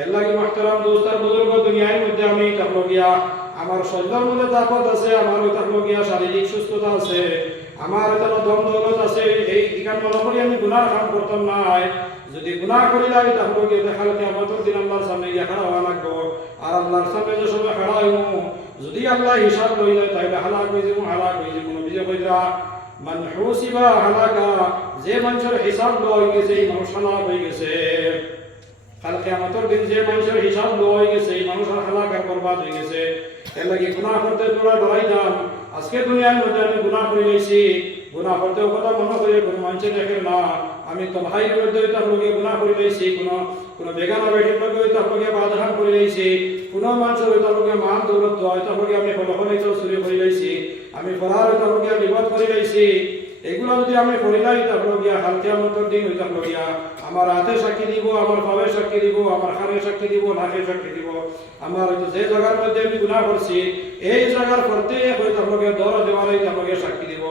এর লাগি মাহতারাম দোস্ত আর বুজুর্গ দুনিয়ার মধ্যে আমি থাকলো গিয়া আমার শরীরের মধ্যে তাকত আছে, আমার ওই থাকলো গিয়া শারীরিক সুস্থতা আছে, আমার তাহলে দম দৌলত আছে, এই দিকান মনে করি আমি গুনার কাম করতাম নাই। যদি গুনাহ করিলা আমি থাকলো গিয়া দেখাল কিয়ামতের দিন আল্লাহর সামনে গিয়া খাড়া হওয়া লাগবো। আর আল্লাহর সামনে যে সময় খাড়া হইমু, যদি আল্লাহ হিসাব লইলে তাইলে হালাক হয়ে যাবো, হালাক হয়ে যাবো। নবীজি কইরা মান হুসিবা হালাকা, যে মানুষের হিসাব লই গেছে এই মানুষ হালাক হয়ে গেছে। কাল কিয়ামতের দিন যে মানুষের হিসাব লই গেছে এই মানুষের হালাক আর বরবাদ হয়ে গেছে। এর লাগি গুনাহ করতে তোরা ডরাই যান। আজকে দুনিয়ার মধ্যে আমি গুনাহ করে গেছি, গুনাহ করতেও কথা মনে করে কোনো মানুষে দেখে না। আমি তো ভাইয়ের মধ্যে তার লোকে গুনাহ করে গেছি, কোনো বেগানা বেটির লোকে তার লোকে বাধান করে গেছি, কোনো মানুষের তার লোকে মান দৌলত হয় তার লোকে আমি ফলফলিত চুরি করে গেছি, আমি ফলার তার লোকে বিপদ করে গেছি। এগুলো যদি আমি করিলাই তার লগিয়া হাল কিয়ামতের দিন হইতার লগিয়া আমার হাতে সাক্ষী দিব, আমার পায়ের সাক্ষী দিব, আমার হাড়ের সাক্ষী দিব, নাকের সাক্ষী দিব। আমার যে জায়গার মধ্যে আমি গুনাহ করছি এই জায়গার প্রত্যেক হইতার লগিয়া দর দেওয়ালাই তার লগিয়া সাক্ষী দিব।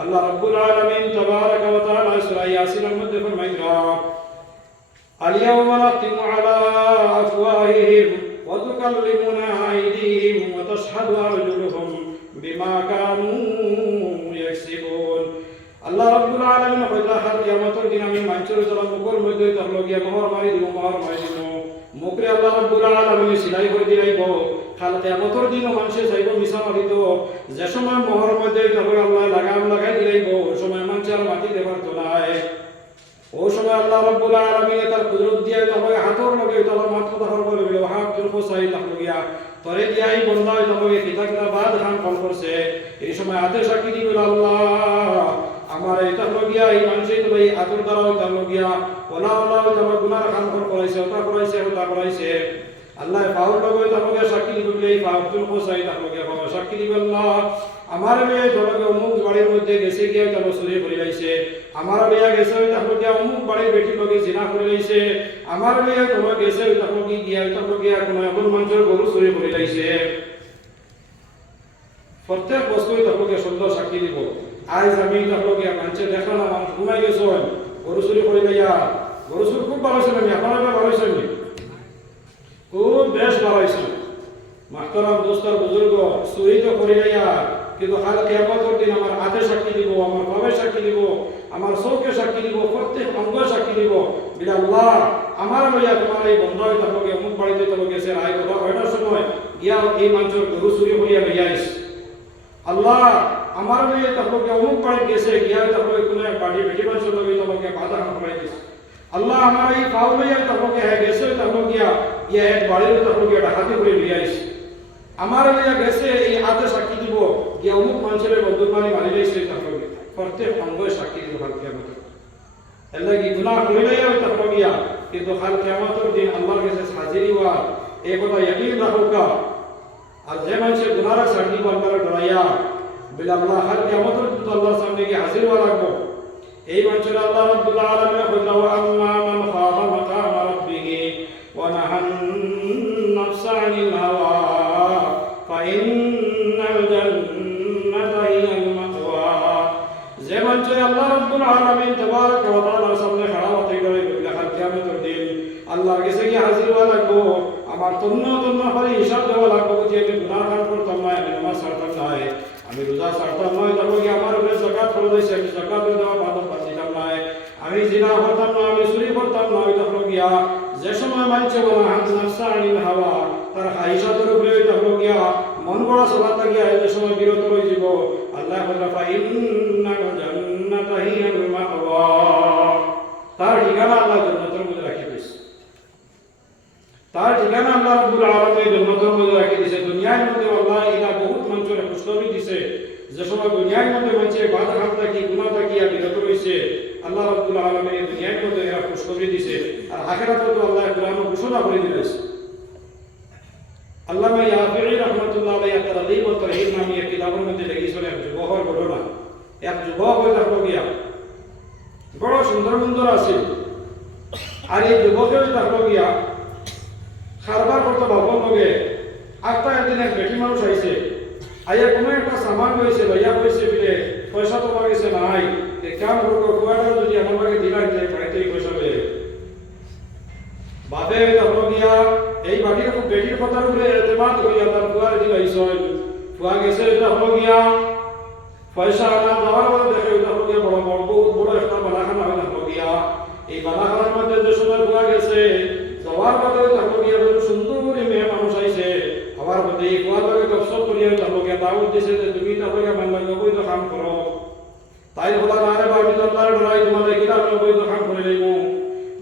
আল্লাহ রাব্বুল আলামিন তাবারাকা ওয়া তাআলা সূরা ইয়াসিনের মধ্যে ফরমাইরা আল-ইয়াওমা নাখতিমু আলা আফওয়াহিহিম ওয়া তুকাল্লিমুনা আইদিহিম ওয়া তাশহাদু আরজুলুহুম বিমা কানু ইয়াকসিবুন। আল্লাহ রাব্বুল আলামিন কইলা হাল কিয়ামতের দিন আমি মানুষের জন্য মুখের মধ্যে তার লগিয়া মোহর মারি দিব, মোহর মারি দিব। মুখে আল্লাহ রাব্বুল আলামিন সিলাই করে দিলাইব। কাল কিয়ামতের দিন মানুষে চাইব মিছা মারিত, যে সময় মোহর মধ্যে তবে আল্লাহ লাগাই দিলাইব ওই সময় মানুষ আর মাটি দেবার তো নাই। ওই সময় আল্লাহ রাব্বুল আলামিন তার কুদরত দিয়ে তবে হাতর লগে তবে মাথা ধর বলে বলে হাত জুল ফসাই তার লগিয়া তরে দিয়াই বন্ধা তবে কিতা কিতা বাদ খান ফল করছে। এই সময় হাতে সাক্ষী দিবে আল্লাহ আমার এটা লগিয়া এই মানুষই তো এই আতর দ্বারা তার লগিয়া ওলা ওলা তবে গুনার খান ফল করাইছে, ওটা করাইছে, ওটা করাইছে। আল্লাহ পাউল লগে তার লগিয়া সাক্ষী দিবে এই পাউল ফসাই তার লগিয়া বাবা সাক্ষী দিবে আল্লাহ আমার মেয়ে জলকে অমুক বাড়ির মধ্যে গেছে গিয়ে তবে চুরি করে লাইছে, আমার মেয়ে গেছে তার লগিয়া অমুক বাড়ির বেটির লগে জিনা করে লাইছে, আমার মেয়ে তোমার গেছে তার লগে গিয়া তার লগিয়া কোনো এখন মানুষের গরু চুরি করে লাইছে। প্রত্যেক বস্তুই তার লগে সুন্দর সাক্ষী দিব। আজ আমি তার লগিয়া মানুষের দেখলাম না মানুষ ঘুমাই গেছে গরু চুরি করে লাইয়া, গরু চুরি খুব ভালো হয়েছে আমি আপনার ভালো হয়েছে খুব বেশ ভালো হয়েছে। মাহতারাম দোস্তার বুজুর্গ চুরি তো করে লাইয়া কিন্তু কাল কিয়ামতের দিন আমার হাতে সাক্ষী দিব, আমার পায়ে সাক্ষী দিব, আমার চোখে সাক্ষী দিব, প্রত্যেক অঙ্গে সাক্ষী দিব। বিলা আল্লাহ আমার লইয়া তোমার এই বন্ধ হয়ে থাকবে অমুক বাড়িতে তবে গেছে রায় কথা ওইটার সময় গিয়া এই মানুষের গরু চুরি করিয়া লইয়া আইস। আল্লাহ আমার লইয়া তাকে অমুক বাড়ি গেছে গিয়া তাকে কোনো এক বাড়ি বেটি মানুষের লগে তোমাকে বাধা করাই দিস। আল্লাহ আমার এই পাও লইয়া তাকে হ্যাঁ গেছে তাকে গিয়া এক বাড়ির তাকে গিয়া ডাকাতি করে লইয়া আইস। আমার লইয়া গেছে এই হাতে সাক্ষী দিব গিয়া অমুক মানুষের বন্ধুর মানি মারি লাইছে তাকে প্রত্যেক অঙ্গে সাক্ষী দিব কাল কিয়ামতের। এর লাগি গুনাহ করিলাই আমি তাকে গিয়া কিন্তু কাল কিয়ামতের দিন আল্লাহর কাছে হাজিরি হওয়া এই কথা ইয়াকিন রাখুকা। আর যে মানুষের গুনাহর সাক্ষী আল্লাহর ডরাইয়া বিলা আল্লাহ কাল কিয়ামতের দিন আল্লাহর সামনে গিয়ে হাজির হওয়া লাগবো। এই মানুষের আল্লাহ রাব্বুল আলামিন কইলা ওয়া আম্মা মান খাফা মাকাম রাব্বিহি ওয়া নাহান নাফসা আনিল হাওয়া ফাইন্নাল জান্নাতা হিয়াল মাওয়া। যে মানুষে আল্লাহ রাব্বুল আলামিন তাবারাক ওয়া তাআলার সামনে খাড়া হতে গেলে বিলা কাল কিয়ামতের দিন আল্লাহর কাছে গিয়ে হাজির হওয়া লাগবো। আমার তন্ন করে হিসাব দেওয়া লাগবো যে আমি গুনাহ কাম করতাম না, আমি নামাজ ছাড়তাম না, আমি রোজা ছাড়তাম না, তারপরে আমার উপরে যাকাত ফরজ হইছে আমি যাকাত দেওয়া বাধা পাচ্ছিলাম না, আমি জিনা করতাম না, আমি চুরি করতাম না। তারপরে গিয়া যে সময় মানছে বলা হাত নাফসা আনিল হাওয়া তার খাইশাতের উপরে তারপরে গিয়া মন গড়া চলাতে গিয়া যে সময় বিরত হয়ে যাব আল্লাহ বললা ফাইন্নাল জান্নাতা হিয়াল মাওয়া। তার ঠিকানা আল্লাহ জান্নাতের মধ্যে রাখি দিয়েছে, তার ঠিকানা আল্লাহ রাব্বুল আলামিন জান্নাতের মধ্যে রাখি দিয়েছে। দুনিয়ার মধ্যে আল্লাহ ইলা বহুত মানুষের খুশখবরি দিয়েছে যে সময় দুনিয়ার মধ্যে মানুষের বাধা হাত থাকি গুনাহ থাকি বিরত রয়েছে আল্লাহ রাব্বুল আলামিন দুনিয়ার মধ্যে এরা খুশখবরি দিয়েছে। আর আখিরাতে তো আল্লাহ কোরআনে ঘোষণা করে দিয়েছে। আল্লামা ইয়াফিঈ রাহমাতুল্লাহ আলাইহি তারগীব ও তারহিব নামে এক কিতাবের মধ্যে লিখেছেন এক যুবকের ঘটনা। এক যুবক হয়ে থাকলো গিয়া বড় সুন্দর সুন্দর আছে, আর এই যুবকের থাকলো গিয়া খারবার করতে ভাবন লগে একটা একদিন এক বেটি মানুষ আইছে, আইয়া কোনো একটা সামান হয়েছে লইয়া হয়েছে বলে পয়সা তোমার কাছে নাই, কাম করবো খুয়াটা যদি আমার লগে দিলা দিলে বাড়িতে পয়সা পেয়ে বাপে তারপর গিয়া এই বাড়ির খুব বেটির কথার উপরে এতেমাদ করিয়া তার ফুয়ারে দিলাইছেন ফুয়া গেছে তারপর গিয়া পয়সা আনা যাওয়ার পরে দেখে তারপর গিয়া বড় বড় বহুত বড় একটা বালাখানা হয় তারপর গিয়া এই বালাখানার মধ্যে যে সময় ফুয়া গেছে যাওয়ার পরে তারপর গিয়া সুন্দরী মেয়ে মানুষ আইছে আবার মধ্যে এই ফুয়ার লগে গপসপ করিয়া তারপর গিয়া দাওয়াত দিছে যে তুমি তারপর গিয়া মান লাগে অবৈধ কাম করো তাই বলা না রে বাবা তো আল্লাহর ডরাই তোমাদের কিনা আমি অবৈধ কাম করে লইব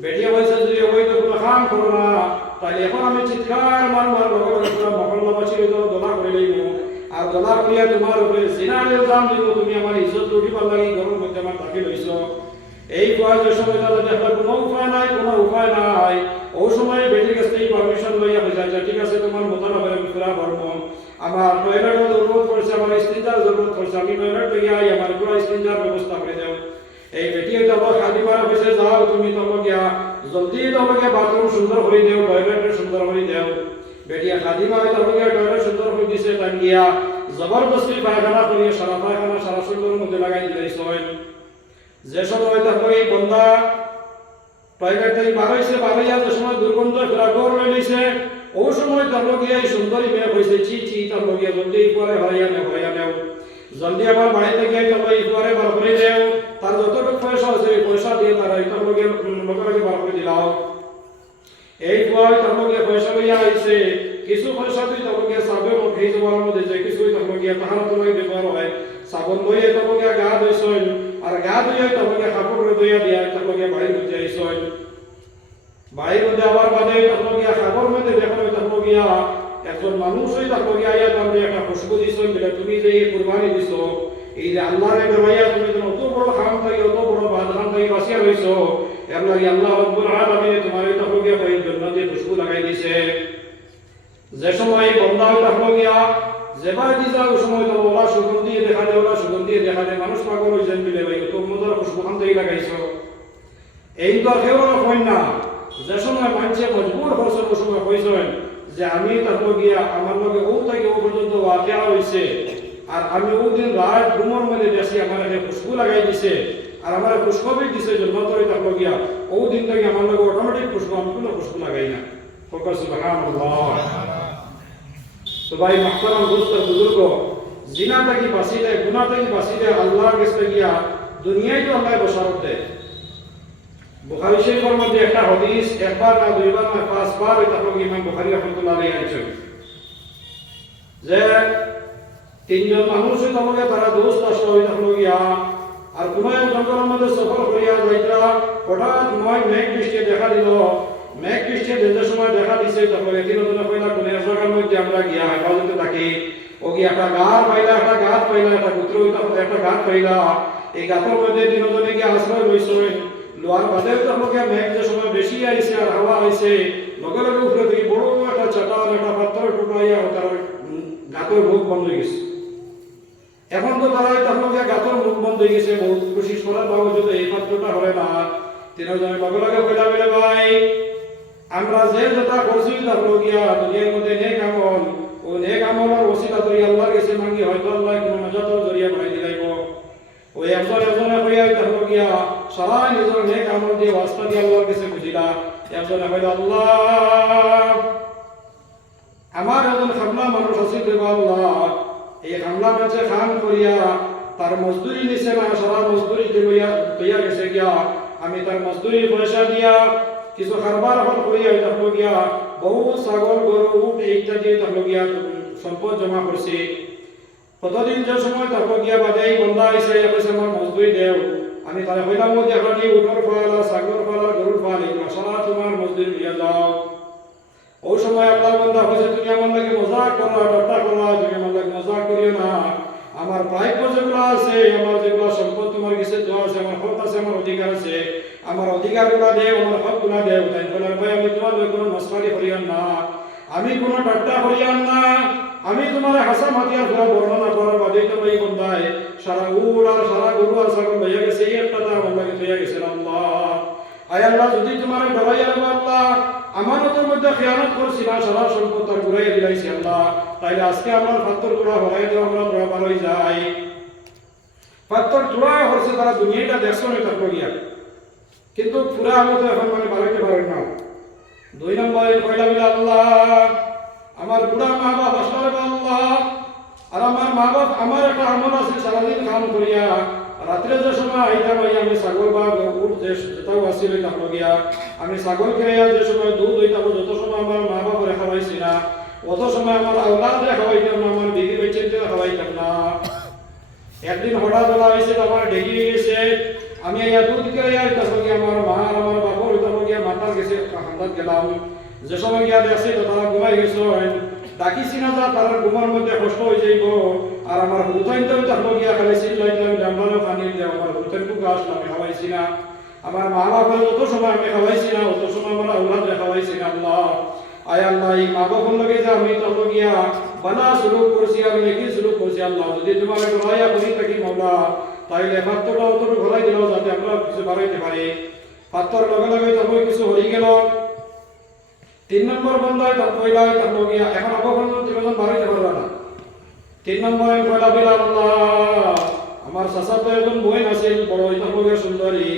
বেটিয়া পয়সা যদি অবৈধ কোনো কাম করো না তাহলে এখন আমি চিৎকার মারবার লগে লগে পুরা মহল্লাবাসী দোলা করে লইব আর দোলা করিয়া তোমার উপরে জিনার ইলজাম দিব তুমি আমার ইজ্জত লুটিবার লাগি ঘরের মধ্যে আমার দাখিল হইছ এই বয়সের সময় তাহলে দেখবার কোনো উপায় নাই ও সময় বেটির কাছ থেকে পারমিশন লইয়া হয়ে যায় ঠিক আছে তোমার মতন হবে আমি পুরা ভরব আমার টয়লেটের জরুরত পড়ছে আমার ইস্তিনজার জরুরত পড়ছে আমি টয়লেট লইয়া আমার পুরা ইস্তিনজার ব্যবস্থা করে দেও এই বেটিয়ে যাব খাদিমার অফিসে যাও তুমি তবে গিয়া জলদি তবে গিয়া বাথরুম সুন্দর করে দেও টয়লেট সুন্দর করে দেও বেটিয়া খাদিমা তবে গিয়া টয়লেট সুন্দর করে দিছে তাই গিয়া জবরদস্তি পায়খানা করিয়া সারা পায়খানা সারা শরীরের মধ্যে লাগাই দিলাইছেন যে সময় তবে এই বন্দা টয়লেট থেকে বাড়াইয়া যে সময় দুর্গন্ধ ফেরা গড় লইছে ও সময় তবে গিয়া এই সুন্দরী মেয়ে কইছে ছি তবে গিয়া জলদি পরে হরাইয়া নেও জলদি আমার বাড়িতে গিয়ে তবে পরে বার করে দেও তার যতটুকু পয়সা আছে পয়সা দিয়ে তারা তবে লোকের বার করে দিলাও এই তবে পয়সা লইয়া আইছে কিছু পয়সা তুই তবে সাবেন ও ভেজ বলার মধ্যে যে কিছু তবে তাহার তোমাকে ব্যবহার হয় সাবন লইয়া তবে গা ধুইছেন আর গা ধুইয়া তবে কাপড় ধুইয়া দিয়া তবে বাড়ির মধ্যে আইছেন বাড়ির মধ্যে আবার বাদে তবে কাপড় মধ্যে দেখো তবে একজন মানুষ হই তবে আইয়া তবে একটা খুশবু দিছেন বলে তুমি যে কুরবানি দিছো এই যে আল্লাহর ডরাইয়া তুমি যে অত বড় খাম থাকি অত বড় বাদখান থাকি বাঁচিয়া রইছো এর লাগি আল্লাহ রব্বুল আলামিন তোমার তবে এই জান্নাতে খুশবু লাগাই দিছে যে সময় বন্ধা হই তবে যেবার দিছা ওই সময় তো ওলা সুগন্ধি দেখা দেয় মানুষ পাগল হয়ে যান বলে ভাই তোর মধ্যে খুশবু খান থাকি লাগাইছো এই তো কেউ কই না যে সময় মানুষে মজবুর হচ্ছে ওই সময় কইছেন যে আমি তারপর গিয়া আমার লগে ও থেকে ও পর্যন্ত ওয়াকিয়া হইছে আর আমি ও দিন রাত ঘুমোর মধ্যে দেখি আমার একটা খুশবু লাগাই দিছে আর আমার খুশবু দিছে জন্মতরে তারপর গিয়া ও দিন থেকে আমার লগে অটোমেটিক খুশবু আমি কোনো খুশবু লাগাই না ফকর সুবহানাল্লাহ তো ভাই মাহতারাম দোস্ত বুজুর্গ জিনা থেকে বাঁচিলে গুনাহ থেকে বাঁচিলে আল্লাহর কাছে গিয়া দুনিয়ায় তো আল্লাহ বশারত দেয় বুখারী শরীফের মধ্যে একটা হাদিস একবার না দুইবার না পাঁচবার এটা হলো ইমাম বুখারী রাহমাতুল্লাহ আলাইহি আনছেন যে তিনজন মানুষ তবে তারা দোস্ত আসলো এটা হলো গিয়া আর কোন এক জঙ্গলের মধ্যে সফর করিয়া যাইতা হঠাৎ মেঘ বৃষ্টি দেখা দিল মেঘ বৃষ্টি যে সময় দেখা দিছে তখন তিনজনে কইলা কোন এক জায়গার মধ্যে আমরা গিয়া হেফাজতে থাকি ও গিয়া একটা গাত পাইলা একটা পুত্র একটা গাত পাইলা এই গাতের মধ্যে তিনজনে গিয়া আশ্রয় লইছেন লোয়ার বাদে তখন মেঘ যে সময় বেশি আইছে আর হাওয়া আইছে লগে লগে উপরে থেকে বড় একটা চাটাল একটা পাথর টুকরাইয়া তার গাতের মুখ বন্ধ হয়ে গেছে এখন তো তারা তখন গাতের মুখ বন্ধ হয়ে গেছে বহুত খুশি করার বাবজুদ এই পাত্রটা হবে না তিনজনে লগে লগে কইলা বলে ভাই আমরা যে যেটা করছি তখন গিয়া দুনিয়ার মধ্যে নেক আমল ও নেক আমলের ওসিলা করি আল্লাহর কাছে মাঙ্গি হয়তো আল্লাহ কোনো নাজাতের জরিয়া বানাই দিলাইব ওই একজনে কইয়া তখন গিয়া সারা নিজের নেক আমল দিয়ে ওয়াস্তা দিয়ে আল্লাহর কাছে বুঝিলা একজনে কইল আল্লাহ আমার একজন খামলা মানুষ আছে দেব আল্লাহ এই খামলা মানুষে খান করিয়া তার মজদুরি নিছে না সারা মজদুরি লইয়া গেছে গিয়া আমি তার মজদুরি পয়সা দিয়া কিছু কারবার হল করিয়া তখন গিয়া বহু ছাগল গরু উট ইত্যাদি তখন গিয়া সম্পদ জমা করছি কতদিন যে সময় তখন গিয়া বাদে বন্ধা আইসে কইছে আমার মজদুরি দেও আমি তারে কইলাম যে আপনি উটর ফাল আর ছাগল ফাল আর গরুর ফাল এগুলো সারা তোমার মজদুরি নিয়ে যাও ও সময় আল্লাহ বন্ধা কইছে তুমি আমার লাগে মজাক করো ঠাট্টা করো তুমি আমার লাগে মজাক করিও না আমার প্রাপ্য যেগুলো আছে আমার যেগুলো সম্পদ তোমার কাছে দেওয়া আছে আমার হক আছে আমার অধিকার আছে আমার অধিকারগুলো দেও আমার হকগুলো দেও তাই বলার ভাই আমি তোমার কোনো মস্কারি করিয়ান না আমি কোনো ঠাট্টা করিয়ান না আমি তোমার হাসা মাতিয়ার পুরো বর্ণনা করার বাদে তো এই বন্ধায় সারা উট আর সারা গরু আর ছাগল লইয়া গেছে এই একটা দাম আল্লাহকে লইয়া গেছেন আল্লাহ আয় আল্লাহ যদি তোমার ডরাইয়া আল্লাহ আমানতের মধ্যে খেয়ানত করছি না সারা সম্পদ তার ঘুরাইয়া দিলাইছি আল্লাহ তাইলে আজকে আমার পাত্তর তোড়া হরাই দেওয়া আমরা তোড়া পার হয়ে যাই পাত্তর তোড়া হচ্ছে তারা দুনিয়াটা দেখছো না তার করিয়া কিন্তু পুরা আমি তো এখন মানে বাড়াইতে পারেন না দুই নম্বরে কইলা বলে আল্লাহ আমার বুড়া মা বাপ আসলে আল্লাহ আর আমার মা বাপ আমার একটা আমল আছে সারাদিন কাম করিয়া রাত্রে যে সময় আইতাম আমি ছাগল বা উঠ যে যেটাও আসছিল তাহলে গিয়া আমি ছাগল কিনে যে সময় দুধ হইতাম যত সময় আমার মা বাপ রেখা পাইছি না অত সময় আমার আওলাদ রেখা পাইতাম না আমার বিবি বেচেন রেখা পাইতাম না একদিন হঠাৎ বলা হয়েছে আমার ডেগি গেছে আমি ইয়া দুধ কিনে তাহলে গিয়া আমার মা আর আমার বাপর তাহলে গিয়া মাতার গেছে হান্দাত গেলাম যে সময় গিয়া দেখছে তো তারা ঘুমাই গেছে ডাকিছি না যা তার ঘুমার মধ্যে কষ্ট হয়ে যাইব আর আমার হুতাইন তো তাহলে গিয়া খালি চিল্লাইলাম ডাম্বারও পানি দিয়ে আমার হুতাইন টুকু আসলাম আমি খাওয়াইছি না আমার মা বাবা অত সময় আমি খাওয়াইছি না অত সময় আমার আওলাদ খাওয়াইছি না আল্লাহ আয় আল্লাহ এই মা বাবার লগে যে আমি তাহলে গিয়া বালা শুরু করছি আর নেকি শুরু করছি আল্লাহ যদি তোমার ডরাইয়া করি থাকি মাওলা তাইলে পাত্রটা অতটুকু ঘোরাই দিল যাতে আমরা কিছু বাড়াইতে পারি পাত্র লগে লগে তারপরে কিছু হয়ে গেল 3 নম্বর বন্ধায় তার পয়লা তার লগিয়া এখন অবগণ তিনজন বাড়াইতে পারবে না 3 নম্বরে পয়লা বিলাল আল্লাহ আমার চাচাতো একজন বোন আছিল বড় তার লগে সুন্দরী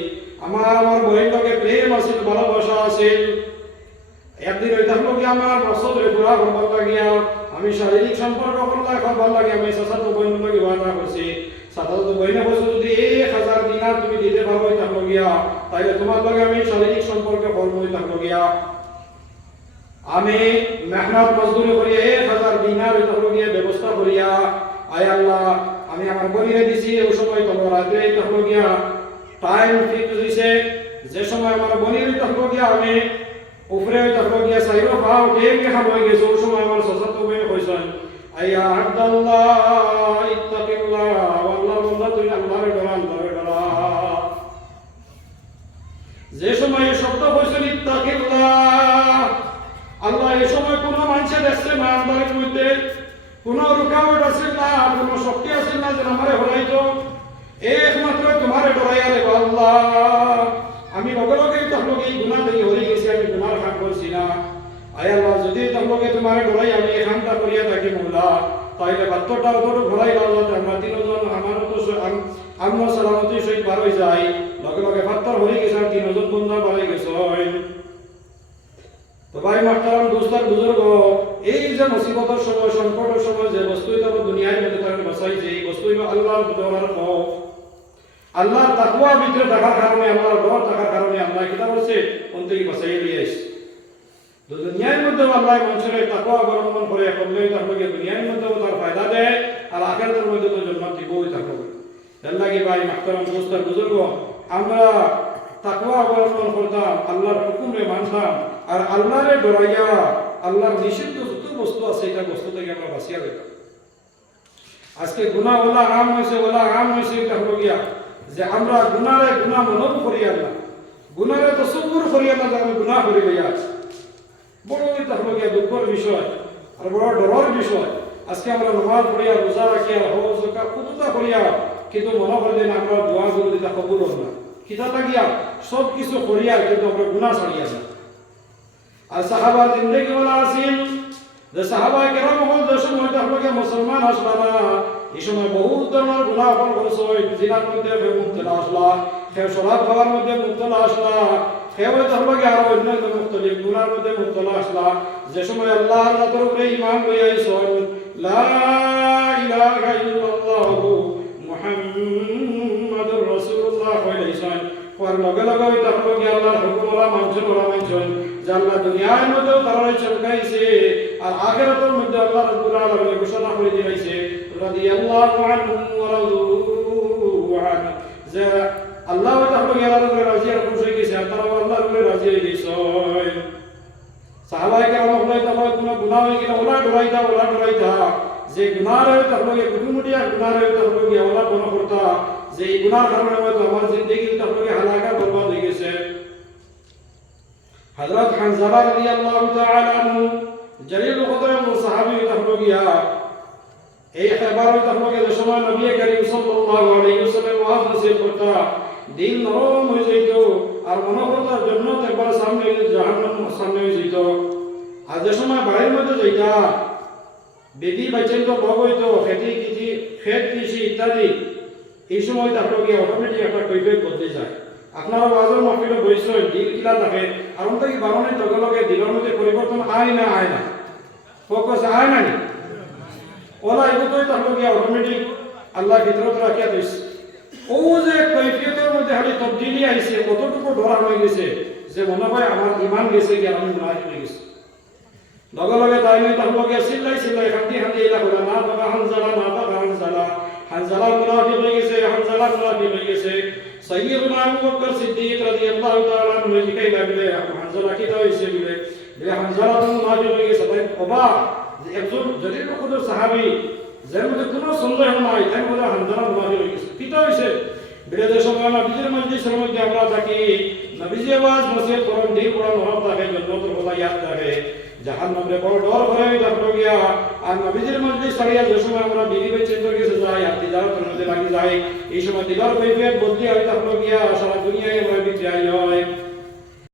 আমার বোনের লগে প্রেম আছিল ভালোবাসা আছিল একদিন ওই তার লগে আমার মসজিদে পুরা করবার লাগিয়া আমি শারীরিক সম্পর্ক করলা করবার লাগে আমি চাচাতো বোনের লগে ওয়াদা করছি চাচাতো বোনে বলছে যদি 1000 দিনার তুমি দিতে পারো তার লগিয়া তাইলে তোমার লগে আমি শারীরিক সম্পর্ক করব তার লগিয়া আমি মেহনত মজদুরি করিয়া 1000 দিনার তার লগিয়া ব্যবস্থা করিয়া আয় আল্লাহ আমি আমার বোনিরে দিছি ওই সময় তোমার রাতে তার লগিয়া টাইম ফিক্স হইছে যে সময় আমার বোনিরে তার লগিয়া আমি উপরে তার লগিয়া সাইরো পাও টেম লেখা হয়ে গেছে ওই সময় আমার চাচাতো বোন কইছেন আইয়া আব্দুল্লাহ ইত্তাকিল্লাহ আল্লাহর বান্দা তুই আল্লাহর ডরা যে সময় শব্দ কইছেন ইত্তাকিল্লাহ আল্লাহ এই সময় কোন মানুষে দেখছে না আন্দারের মধ্যে কোন রুকাওয়াট আছে না কোন শক্তি আছে না যে আমারে হরাইতো একমাত্র তোমারে ডরাইয়া রে আল্লাহ আমি লগে লগে তাহলে এই গুনাহ থেকে হয়ে গেছি আমি গুনার কাম করছি না আয় আল্লাহ যদি তাহলে তোমারে ডরাই আমি এই কামটা করিয়া থাকি মাওলা তাইলে বাত্তটা অতটুকু ঘোরাই দাও যাতে আমরা তিনজন আমারও তো আমরা সালামতি সহিত বার হয়ে যাই লগে লগে পাত্তর হয়ে গেছে আর তিনজন বন্ধা বাড়াই গেছে তো ভাই মাহতারাম দোস্তার বুজুর্গ এই যে মুসিবতের সময় সংকটের সময় যে বস্তুই তো দুনিয়ার মধ্যে তার বাঁচাইছে এই বস্তুই আল্লাহর ডরার খৌফ আল্লাহর তাকওয়া ভিতরে থাকার কারণে আল্লাহর ডর থাকার কারণে আল্লাহ কিতা বলছে কোন থেকে বাঁচাই নিয়ে আসছে তো দুনিয়ার মধ্যে আল্লাহ মানুষের তাকওয়া অবলম্বন করে করলে তাহলে দুনিয়ার মধ্যে তার ফায়দা দেয় আর আখিরাতের মধ্যে তো জান্নাত দিবই থাকবে এর লাগি ভাই মাহতারাম দোস্তার বুজুর্গ আমরা তাকওয়া অবলম্বন করতাম আল্লাহর হুকুমে মানতাম আর আল্লাহরে ডরাইয়া আল্লাহর নিষিদ্ধ যত বস্তু আছে এটা বস্তু থেকে আমরা বাঁচিয়া লইতাম আজকে গুনাহ ওলা আম হয়েছে এটা হলো গিয়া যে আমরা গুনাহ মনোভ করিয়া না গুনারে তসব্বুর করিয়া না যে আমি গুনাহ করি লইয়া আছি বড় এটা হলো গিয়া দুঃখের বিষয় আর বড় ডরের বিষয় আজকে আমরা নামাজ পড়িয়া রোজা রাখিয়া হজ যাকাত কতটা করিয়া কিন্তু মনে করি যে আমরা দোয়া গুলো দিতে কবুল হল না কিতাটা গিয়া সব কিছু করিয়া কিন্তু আমরা গুনাহ ছাড়িয়া না আর সাহাবা জিন্দেগি ওয়ালা আসিল যে সাহাবা কেরাম হল যে সময় তাহলে মুসলমান আসলা না এই সময় বহুত ধরনের গুনাহ হল করছো জিনার মধ্যে মুক্তলা আসলা কেউ শরাব খাওয়ার মধ্যে মুক্তলা আসলা কেউ তাহলে আরো অন্য মুক্তলিফ গুনার মধ্যে মুক্তলা আসলা যে সময় আল্লাহর রাতের উপরে ঈমান লইয়া আইছো লা ইলাহা ইল্লাল্লাহু মুহাম্মাদুর রাসূলুল্লাহ কইলেছেন পর লগে লগে তাহলে আল্লাহর হুকুম ওলা মানছেন যে আল্লাহ দুনিয়ার মধ্যে তারা চমকাইছে আর আখিরাতের মধ্যে আল্লাহ রাব্বুল আলামিন ঘোষণা করে দিয়েছে রাদিয়াল্লাহু আনহুম ওয়া রাদু আন যে আল্লাহ তাআলা আল্লাহর রাজি আর খুশি হয়ে গেছে তারা আল্লাহর রাজি হয়ে গেছে সাহাবায়ে কেরাম হলো তারা কোনো গুনাহ হয়ে গেলে ওলা ডরাইতা যে গুনাহ হয় তাহলে কুটুমুটিয়া গুনাহ হয় তাহলে ওলা কোন করতা যে এই গুনার কারণে হয়তো আমার জিন্দেগি তাহলে হালাকা বরবাদ হয়ে গেছে হযরত হানজালা রাদিয়াল্লাহু তাআলা আনহু জলিল কদর সাহাবী তাহলে গিয়া এই খবর তাহলে যে সময় নবী করিম সাল্লাল্লাহু আলাইহি ওয়াসাল্লাম ওয়াজ নসিহত করতা দিল নরম হয়ে যাইত আর মনে করতা জান্নাত একবার সামনে জাহান্নাম সামনে হয়ে যাইত আর যে সময় বাড়ির মধ্যে যাইতা বেদি বাচ্চাই তো বড় হইতো খেত কৃষি ইত্যাদি এই সময় তাহলে গিয়ে অটোমেটিক একটা কৈফিয়ত বদলে যায় আপনারা ওয়াজের মাহফিলে বইছেন দিল কিলা থাকে আর অন্ত কি বারণের লগে লগে দিলের মধ্যে পরিবর্তন আয় না ফোকাস আয় না নি ওলা এগুলোই তাহলে গিয়া অটোমেটিক আল্লাহ ভিতরত রাখিয়া দিস ও যে কৈফিয়তের মধ্যে খালি তবদিলি আইছে কতটুকু ডরা হয়ে গেছে যে মনে হয় আমার ইমান গেছে কি আমি মুনাফিক হয়ে গেছে লগে লগে তাই নাই তাহলে গিয়া চিল্লাই হাঁটি এলা বলে না বাবা হানজালা মুনাফিক হয়ে গেছে হানজালা মুনাফিক হয়ে গেছে সাইয়্যিদুনা আবু বকর সিদ্দিক রাদিয়াল্লাহু তাআলা আনহু জিকাই লাগলে হানজালা কি হইছে বলে হানজালা তো মুনাফিক হয়ে গেছে তাই অবাক যে একজন যদি কোনো সাহাবী যার মধ্যে কোনো সন্দেহ নাই তাই বলে হানজালা মুনাফিক হয়ে গেছে কি হইছে বিরোধের সময় নবীজির মজলিসের মধ্যে আমরা থাকি নবীজি আওয়াজ নসিহত করেন দিল কোরআন মহাব থাকে জন্নতের কথা ইয়াদ থাকে জাহান্নামে বড় ডর করে যাবো গিয়া আর নবীজির মজলিস ছাড়িয়া যে সময় আমরা বিবিবে চিন্তা কিছু যাই আর তিজারতের মধ্যে লাগি যাই এই সময় দিলার কৈফিয়ত বদলি হয় তাহলে গিয়া সারা দুনিয়ায় আমরা বিক্রি হয়